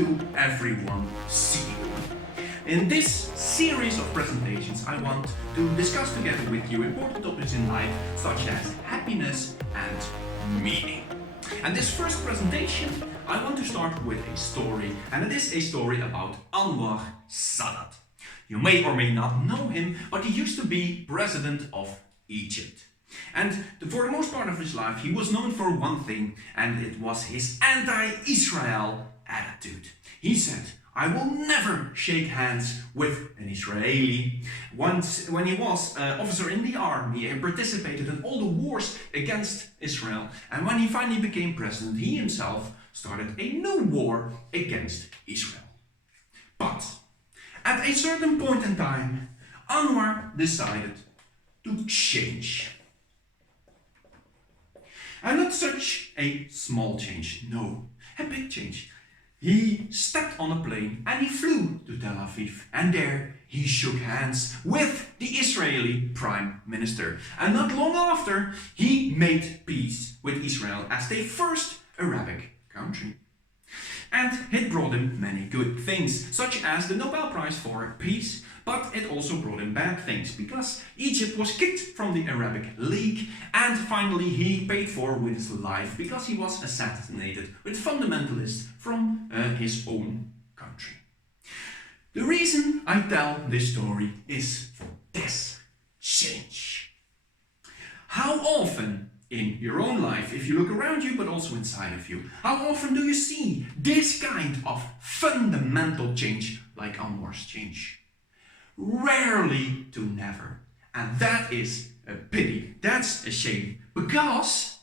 do everyone see you? In this series of presentations, I want to discuss together with you important topics in life, such as happiness and meaning. And this first presentation, I want to start with a story, and it is a story about Anwar Sadat. You may or may not know him, but he used to be president of Egypt. And for the most part of his life, he was known for one thing, and it was his anti-Israel attitude. He said, "I will never shake hands with an Israeli." Once, when he was an officer in the army, he participated in all the wars against Israel. And when he finally became president, he himself started a new war against Israel. But at a certain point in time, Anwar decided to change. And not such a small change, no, a big change. He stepped on a plane and he flew to Tel Aviv, and there he shook hands with the Israeli Prime Minister. And not long after, he made peace with Israel as the first Arabic country. And it brought him many good things, such as the Nobel Prize for Peace, but it also brought him bad things, because Egypt was kicked from the Arabic League, and finally he paid for with his life because he was assassinated with fundamentalists from his own country. The reason I tell this story is for this change. How often in your own life, if you look around you but also inside of you, how often do you see this kind of fundamental change like Anwar's change? Rarely to never. And that is a pity. That's a shame. Because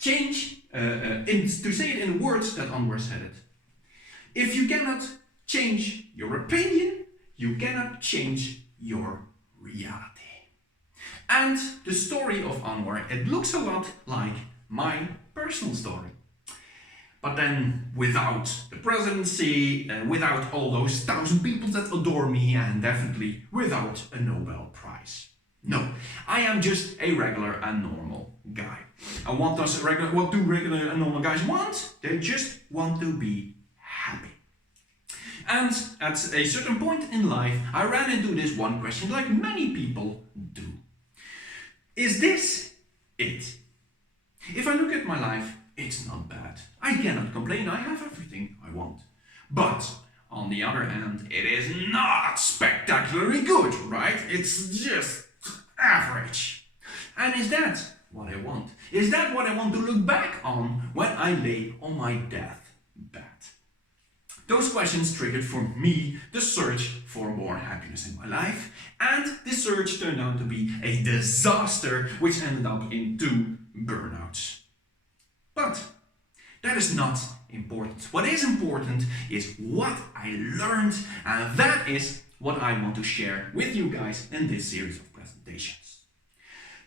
change, to say it in words that Anwar said it, if you cannot change your opinion, you cannot change your reality. And the story of Anwar, it looks a lot like my personal story. But then without the presidency, without all those 1,000 people that adore me, and definitely without a Nobel Prize. No, I am just a regular and normal guy. And what do regular and normal guys want? They just want to be happy. And at a certain point in life, I ran into this one question, like many people do. Is this it? If I look at my life, it's not bad. I cannot complain, I have everything I want. But on the other hand, it is not spectacularly good, right? It's just average. And is that what I want? Is that what I want to look back on when I lay on my deathbed? Those questions triggered for me the search for more happiness in my life, and this search turned out to be a disaster, which ended up in 2 burnouts. But that is not important. What is important is what I learned, and that is what I want to share with you guys in this series of presentations.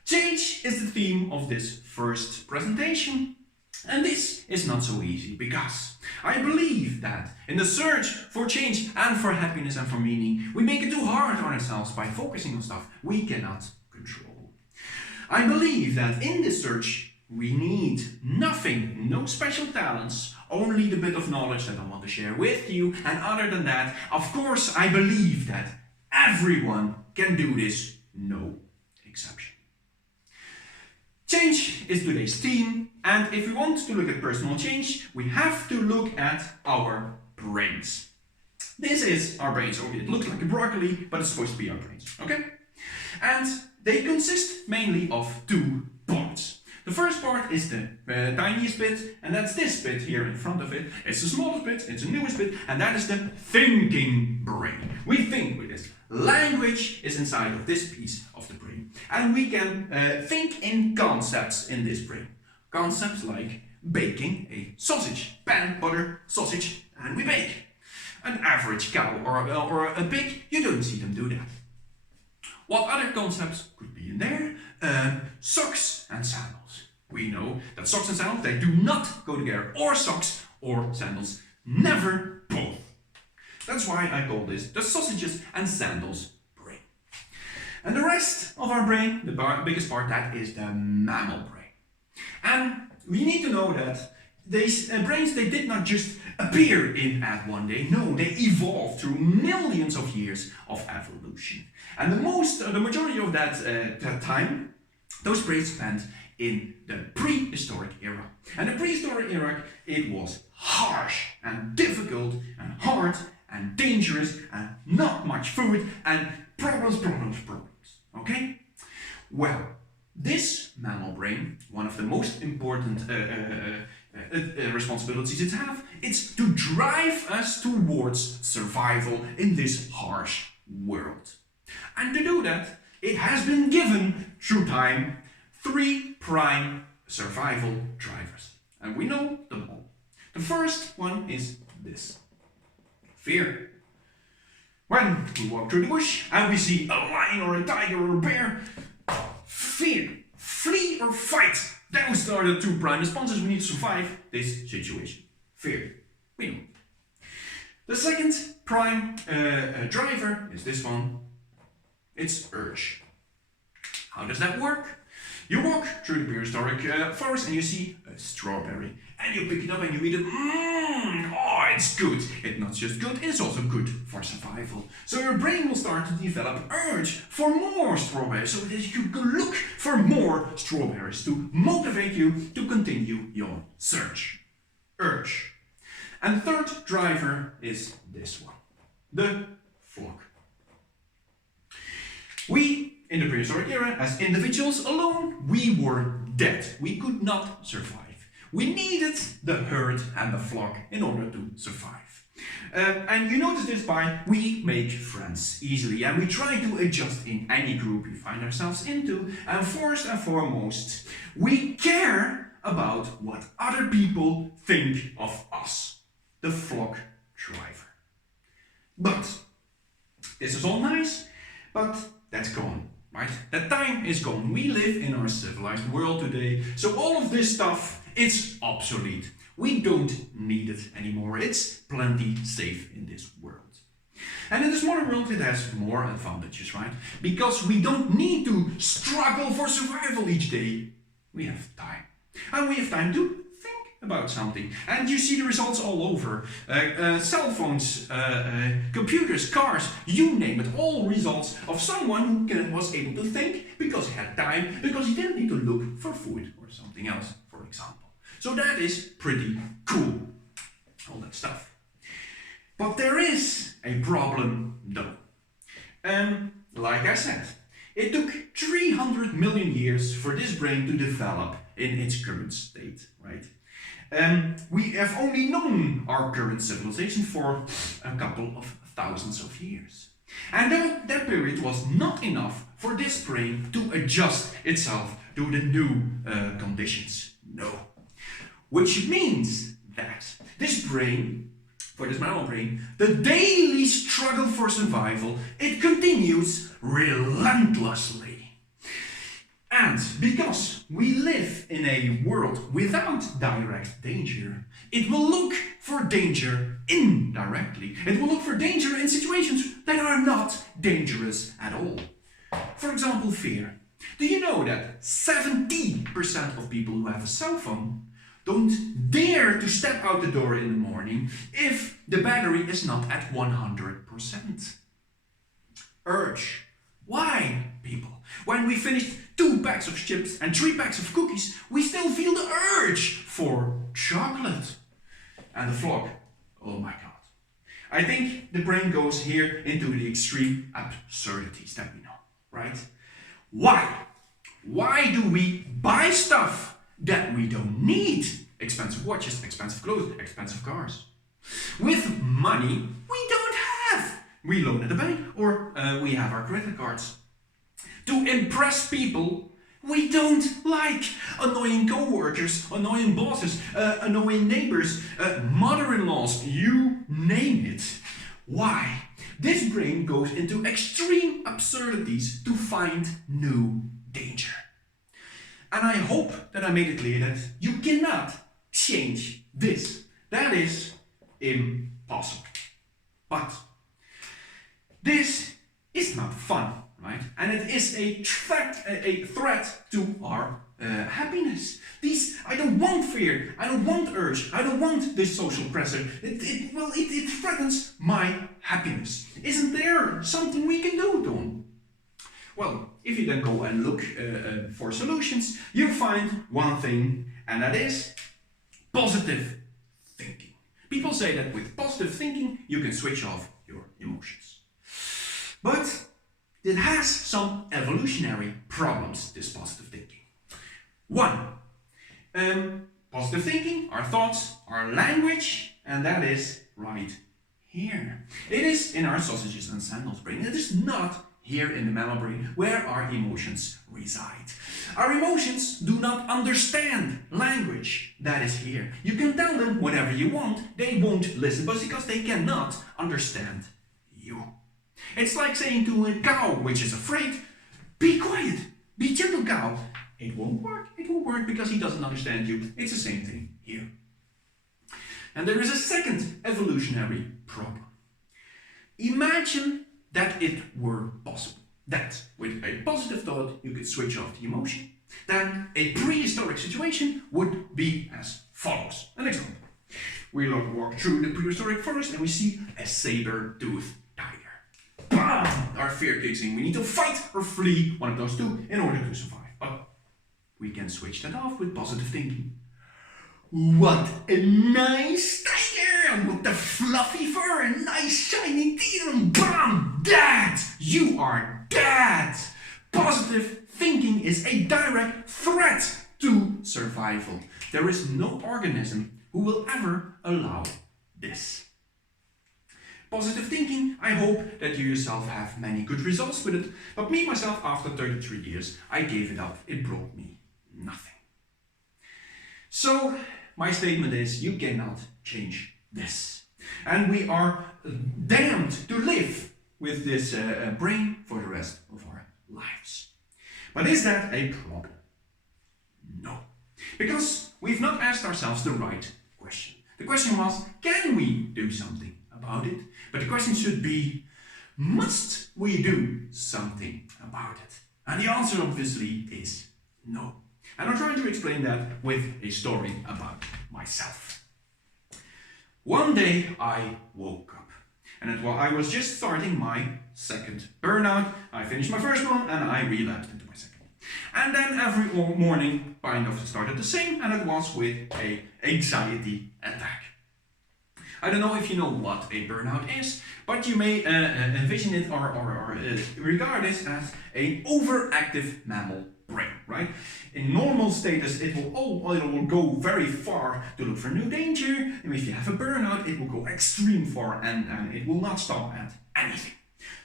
Change is the theme of this first presentation, and this is not so easy, because I believe that in the search for change and for happiness and for meaning, we make it too hard on ourselves by focusing on stuff we cannot control. I believe that in this search, we need nothing, no special talents, only the bit of knowledge that I want to share with you. And other than that, of course, I believe that everyone can do this, no exception. Change is today's theme, and if we want to look at personal change, we have to look at our brains. This is our brains. Okay, it looks like a broccoli, but it's supposed to be our brains, okay? And they consist mainly of 2 parts. The first part is the tiniest bit, and that's this bit here in front of it. It's the smallest bit, it's the newest bit, and that is the thinking brain. We think with this. Language is inside of this piece of the brain. And we can think in concepts in this brain. Concepts like baking a sausage. Pan, butter, sausage, and we bake. An average cow or a pig, you don't see them do that. What other concepts could be in there? Socks and sandals. We know that socks and sandals, they do not go together. Or socks or sandals, never both. That's why I call this the sausages and sandals brain. And the rest of our brain, the biggest part, that is the mammal brain. And we need to know that these brains, they did not just appear in at one day. No, they evolved through millions of years of evolution. And the majority of that time, those brains spent in the prehistoric era. And the prehistoric era, it was harsh and difficult and hard and dangerous and not much food and problems. Okay? Well, this mammal brain, one of the most important responsibilities it has, it's to drive us towards survival in this harsh world. And to do that, it has been given, through time, 3 prime survival drivers. And we know them all. The first one is this: fear. When we walk through the bush and we see a lion or a tiger or a bear, fear, flee or fight. Those are the 2 prime responses we need to survive this situation. Fear. We know. The second prime driver is this one. It's urge. How does that work? You walk through the prehistoric forest and you see a strawberry. And you pick it up and you eat it. Oh, it's good. It's not just good, it's also good for survival. So your brain will start to develop urge for more strawberries, so that you can look for more strawberries to motivate you to continue your search. Urge. And third driver is this one: the flock. We, in the prehistoric era, as individuals alone, we were dead. We could not survive. We needed the herd and the flock in order to survive. And you notice this by we make friends easily, and we try to adjust in any group we find ourselves into. And first and foremost, we care about what other people think of us. The flock driver. But this is all nice, but that's gone, right? That time is gone. We live in our civilized world today, so all of this stuff, it's obsolete. We don't need it anymore. It's plenty safe in this world. And in this modern world, it has more advantages, right? Because we don't need to struggle for survival each day. We have time. And we have time to think about something. And you see the results all over. Cell phones, computers, cars, you name it. All results of someone who was able to think because he had time, because he didn't need to look for food or something else, for example. So that is pretty cool, all that stuff. But there is a problem though. Like I said, it took 300 million years for this brain to develop in its current state, right? We have only known our current civilization for a couple of thousands of years. And that period was not enough for this brain to adjust itself to the new conditions. No. Which means that this brain, for this mammal brain, the daily struggle for survival, it continues relentlessly. And because we live in a world without direct danger, it will look for danger indirectly. It will look for danger in situations that are not dangerous at all. For example, fear. Do you know that 70% of people who have a cell phone don't dare to step out the door in the morning if the battery is not at 100%? Urge. Why, people? When we finished 2 packs of chips and 3 packs of cookies, we still feel the urge for chocolate. And the flock, oh my god. I think the brain goes here into the extreme absurdities that we know, right? Why? Why do we buy stuff that we don't need? Expensive watches, expensive clothes, expensive cars. With money we don't have. We loan at the bank or we have our credit cards. To impress people we don't like. Annoying co-workers, annoying bosses, annoying neighbors, mother-in-laws, you name it. Why? This brain goes into extreme absurdities to find new danger. And I hope that I made it clear that you cannot change this. That is impossible. But this is not fun, right? And it is a threat to our happiness. I don't want fear, I don't want urge, I don't want this social pressure. It threatens my happiness. Isn't there something we can do, Don? Well, if you then go and look for solutions, you find one thing, and that is positive thinking. People say that with positive thinking, you can switch off your emotions. But it has some evolutionary problems, this positive thinking. One, positive thinking, our thoughts, our language, and that is right here. It is in our sausages and sandals brain. It is not here in the mammal brain where our emotions reside. Our emotions do not understand language that is here. You can tell them whatever you want, they won't listen, but because they cannot understand you. It's like saying to a cow which is afraid, be quiet, be gentle, cow. It won't work. It won't work because he doesn't understand you. It's the same thing here. And there is a second evolutionary problem. Imagine that it were possible that with a positive thought you could switch off the emotion. Then a prehistoric situation would be as follows. An example. We walk through the prehistoric forest and we see a saber-toothed tiger. Bam! Our fear kicks in. We need to fight or flee, one of those two, in order to survive. But we can switch that off with positive thinking. What a nice tiger! And with the fluffy fur and nice shiny teeth and bam! Dead! You are dead! Positive thinking is a direct threat to survival. There is no organism who will ever allow this. Positive thinking, I hope that you yourself have many good results with it, but me myself, after 33 years, I gave it up. It brought me nothing. So, my statement is, you cannot change this. And we are damned to live with this brain for the rest of our lives. But is that a problem? No. Because we've not asked ourselves the right question. The question was, can we do something about it? But the question should be, must we do something about it? And the answer obviously is no. And I'm trying to explain that with a story about myself. One day I woke up and I was just starting my second burnout. I finished my first one and I relapsed into my second. And then every morning kind of started the same, and it was with an anxiety attack. I don't know if you know what a burnout is, but you may envision it or regard this as an overactive mammal brain, right? In normal status, it will go very far to look for new danger, and if you have a burnout, it will go extreme far and it will not stop at anything.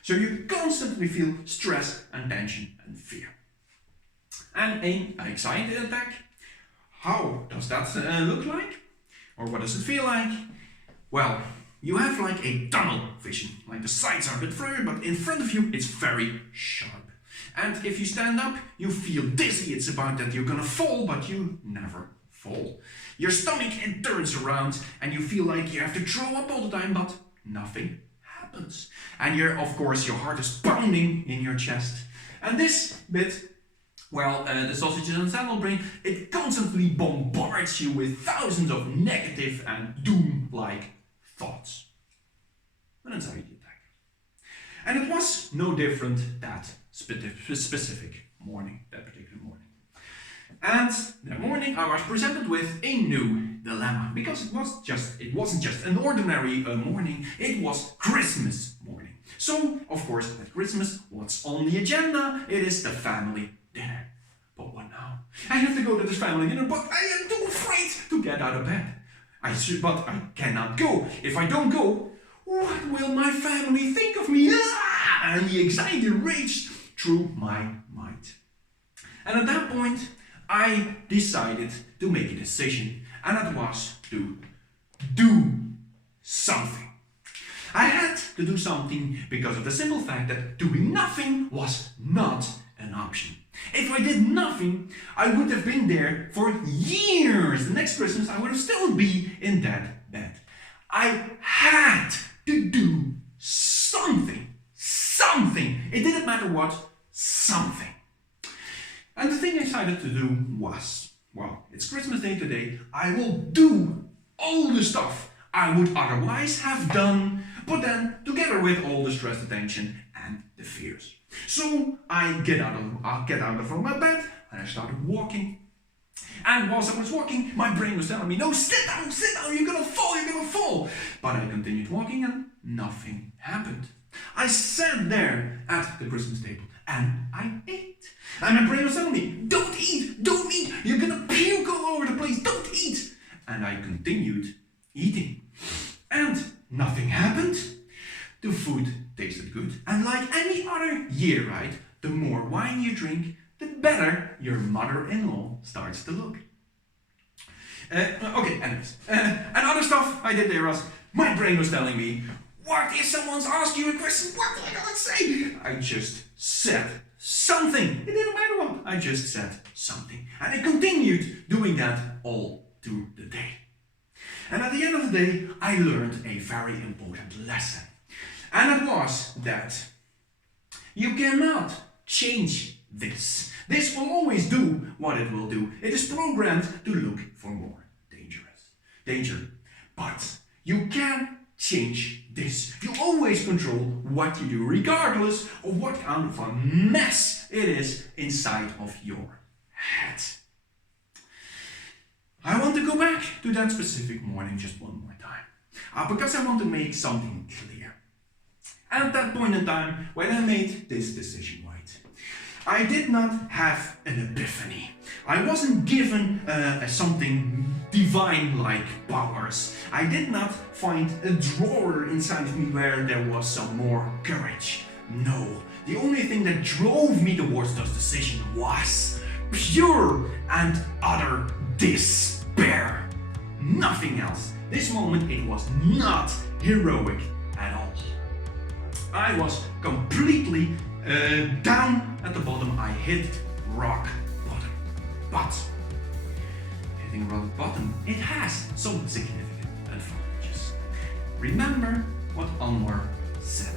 So you constantly feel stress and tension and fear. And an anxiety attack, how does that look like? Or what does it feel like? Well, you have like a tunnel vision, like the sides are a bit blurry, but in front of you it's very sharp. And if you stand up, you feel dizzy. It's about that you're gonna fall, but you never fall. Your stomach, it turns around and you feel like you have to throw up all the time, but nothing happens. And of course, your heart is pounding in your chest. And this bit, well, the sausages and sandal brain, it constantly bombards you with thousands of negative and doom-like thoughts. An anxiety attack. And it was no different that specific morning, that particular morning. And that morning I was presented with a new dilemma, because it wasn't just an ordinary morning, it was Christmas morning. So, of course, at Christmas, what's on the agenda? It is the family dinner. But what now? I have to go to this family dinner, but I am too afraid to get out of bed. But I cannot go. If I don't go, what will my family think of me? And the anxiety raged through my mind. And at that point, I decided to make a decision, and that was to do something. I had to do something because of the simple fact that doing nothing was not an option. If I did nothing, I would have been there for years. The next Christmas, I would still be in that bed. I had to do something. Something. It didn't matter what. Something. And the thing I decided to do was, well, it's Christmas Day today, I will do all the stuff I would otherwise have done, but then together with all the stress, the tension, and the fears. So I get out of my bed and I started walking. And whilst I was walking, my brain was telling me, no, sit down, you're gonna fall. But I continued walking and nothing happened. I sat there at the Christmas table and I ate. And my brain was telling me, don't eat, you're gonna puke all over the place, don't eat. And I continued eating. And nothing happened. The food tasted good. And like any other year, right, the more wine you drink, the better your mother-in-law starts to look. Okay, anyways. And other stuff I did there was, my brain was telling me, what if someone's asked you a question? What am I gonna say? I just said something. It didn't matter what. I just said something. And I continued doing that all through the day. And at the end of the day, I learned a very important lesson. And it was that you cannot change this. This will always do what it will do. It is programmed to look for more danger. But you can change this. You always control what you do, regardless of what kind of a mess it is inside of your head. I want to go back to that specific morning just one more time. Because I want to make something clear. At that point in time, when I made this decision right, I did not have an epiphany. I wasn't given something divine-like powers. I did not find a drawer inside of me where there was some more courage. No, the only thing that drove me towards this decision was pure and utter despair. Nothing else. This moment it was not heroic at all. I was completely down at the bottom. I hit rock bottom. But hitting rock bottom, it has some significant advantages. Remember what Anwar said.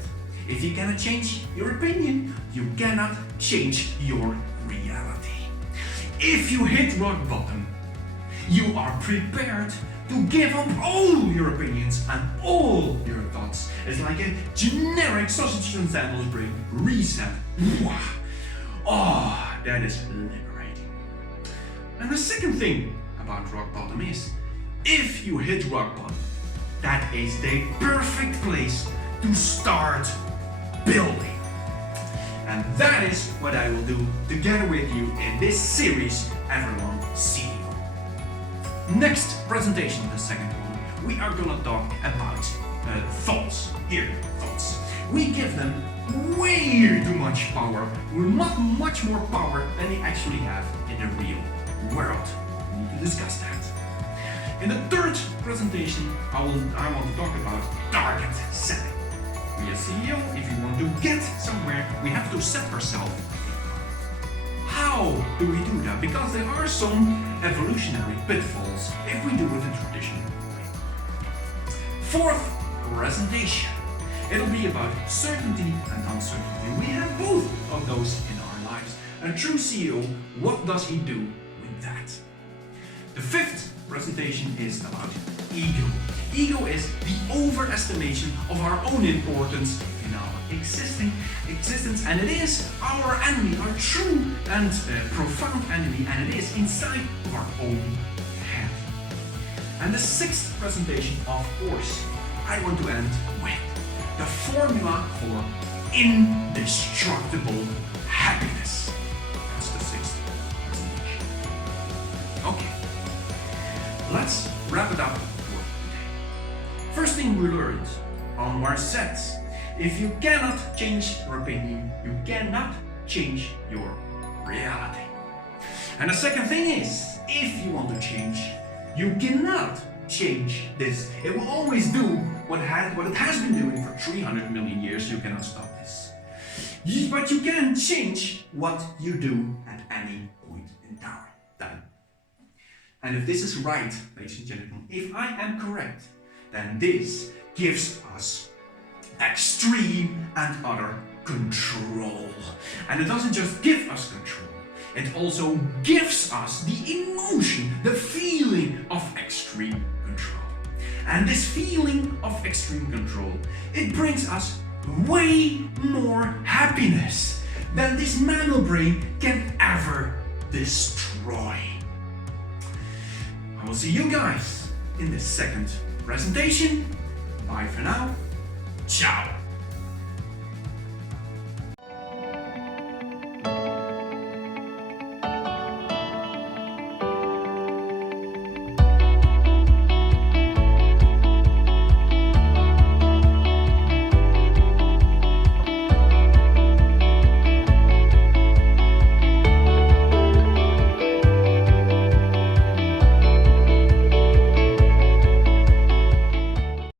If you cannot change your opinion, you cannot change your reality. If you hit rock bottom, you are prepared to give up all your opinions and all your thoughts. It's like a generic sausage and sandwich brain reset. Oh, that is liberating. And the second thing about rock bottom is, if you hit rock bottom, that is the perfect place to start building. And that is what I will do together with you in this series, Everyone CEO. Next presentation, the second one, we are gonna talk about thoughts. Here, thoughts. We give them way too much power, much more power than they actually have in the real world. We need to discuss that. In the third presentation, I want to talk about target setting. We as CEO, if you want to get somewhere, we have to set ourselves. How do we do that? Because there are some evolutionary pitfalls if we do it the traditional way. Fourth presentation. It'll be about certainty and uncertainty. We have both of those in our lives. A true CEO, what does he do with that? The fifth presentation is about ego. Ego is the overestimation of our own importance in our existence, and it is our enemy, our true and profound enemy, and it is inside of our own head. And the sixth presentation, of course, I want to end with the formula for indestructible happiness. That's the sixth presentation. Okay, let's wrap it up for today. First thing we learned, Anwar says, if you cannot change your opinion, you cannot change your reality. And the second thing is, if you want to change, you cannot change this. It will always do what it has been doing for 300 million years. You cannot stop this. But you can change what you do at any point in time. And if this is right, ladies and gentlemen, if I am correct, then this gives us extreme and utter control. And it doesn't just give us control, It also gives us the emotion, the feeling of extreme control. And this feeling of extreme control, it brings us way more happiness than this mammal brain can ever destroy. I will see you guys in the second presentation. Bye for now. Ciao.